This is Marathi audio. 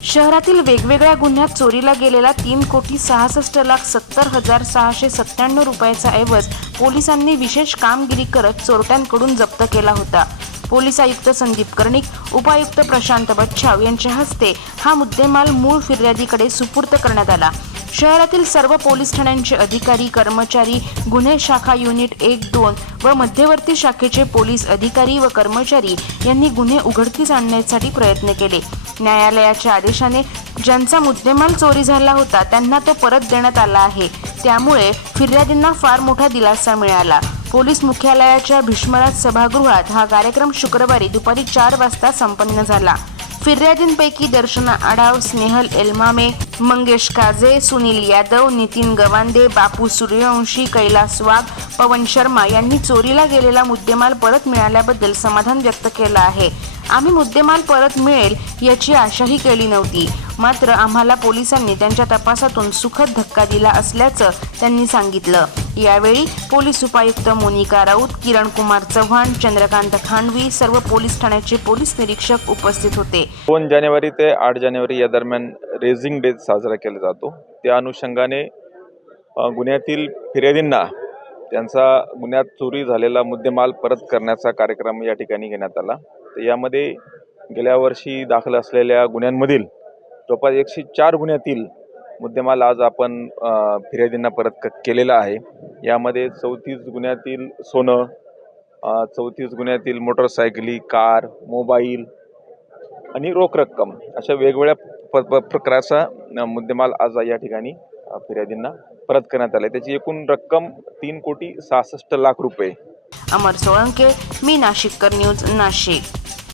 शहरातील वेगवेगळ्या गुन्ह्यात चोरीला गेलेला तीन कोटी सहासष्ट लाख सत्तर हजार सहाशे सत्त्याण्णव रुपयाचा ऐवज पोलिसांनी विशेष कामगिरी करत चोरट्यांकडून जप्त केला होता. पोलीस आयुक्त संदीप कर्णिक उपायुक्त प्रशांत बच्छाव यांच्या हस्ते हा मुद्देमाल मूळ फिर्यादीकडे सुपूर्त करण्यात आला. शहरातील सर्व पोलीस ठाण्यांचे अधिकारी कर्मचारी गुन्हे शाखा युनिट एक दोन व मध्यवर्ती शाखेचे पोलीस अधिकारी व कर्मचारी यांनी गुन्हे उघडकीस आणण्यासाठी प्रयत्न केले. न्यायालयाच्या आदेशाने ज्यांचा मुद्देमाल चोरी झाला होता त्यांना तो परत देण्यात आला आहे. त्यामुळे फिर्यादींना फार मोठा दिलासा मिळाला. पोलीस मुख्यालयाच्या भीष्मराज सभागृहात हा कार्यक्रम शुक्रवारी दुपारी चार वाजता संपन्न झाला. फिर्यादींपैकी दर्शना आढाव स्नेहल एलमामे मंगेश काझे सुनील यादव नितीन गवांदे बापू सूर्यवंशी कैलास वाघ पवन शर्मा यांनी चोरीला गेलेला मुद्देमाल परत मिळाल्याबद्दल समाधान व्यक्त केलं आहे. आम्ही मुद्देमाल परत मिळेल याची आशाही केली नव्हती. मात्र आम्हाला पोलिसांनी त्यांच्या तपासातून सुखद धक्का दिला असल्याचं त्यांनी सांगितलं. यावेळी पोलीस उपायुक्त मोनिका राऊत किरण कुमार चव्हाण चंद्रकांत खांडवी सर्व पोलीस ठाण्याचे पोलीस निरीक्षक उपस्थित होते. दोन जानेवारी ते आठ जानेवारी या दरम्यान रेझिंग डे साजरा केला जातो. त्या अनुषंगाने गुन्ह्यातील फिर्यादींना त्यांचा गुन्ह्यात चोरी झालेला मुद्देमाल परत करण्याचा कार्यक्रम या ठिकाणी घेण्यात आला. तर यामध्ये गेल्या वर्षी दाखल असलेल्या गुन्ह्यांमधील जवळपास एकशे चार गुन्ह्यातील मुद्देमाल आज आपण फिर्यादींना परत क केलेला आहे. यामध्ये चौतीस गुन्ह्यातील सोनं चौतीस गुन्ह्यातील मोटरसायकली कार मोबाईल आणि रोख रक्कम अशा वेगवेगळ्या प प प्रकारचा मुद्देमाल आज या ठिकाणी फिर्यादींना परत करण्यात आला त्याची एकूण रक्कम तीन कोटी सहासष्ट लाख रुपये. अमर सोळंके मी नाशिककर न्यूज नाशिक.